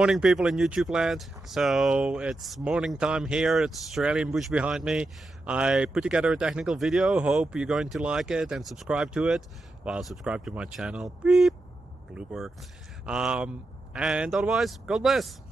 Morning, people in YouTube land. So it's morning time here. It's Australian bush behind me. I put together a technical video. Hope you're going to like it and subscribe to it. Well, subscribe to my channel. Beep. Blooper. And otherwise, God bless.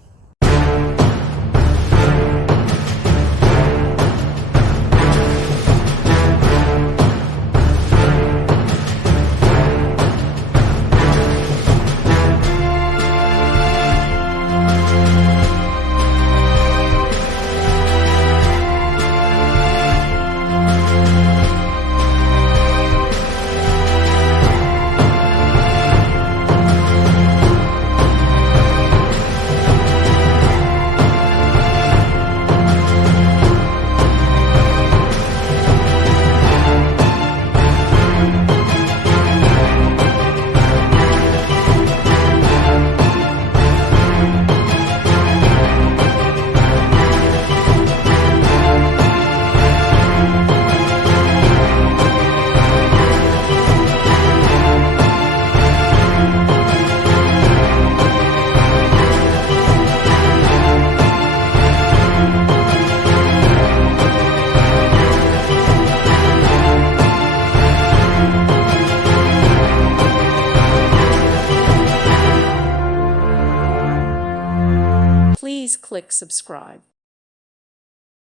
Please click subscribe.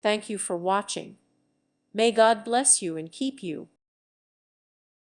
Thank you for watching. May God bless you and keep you.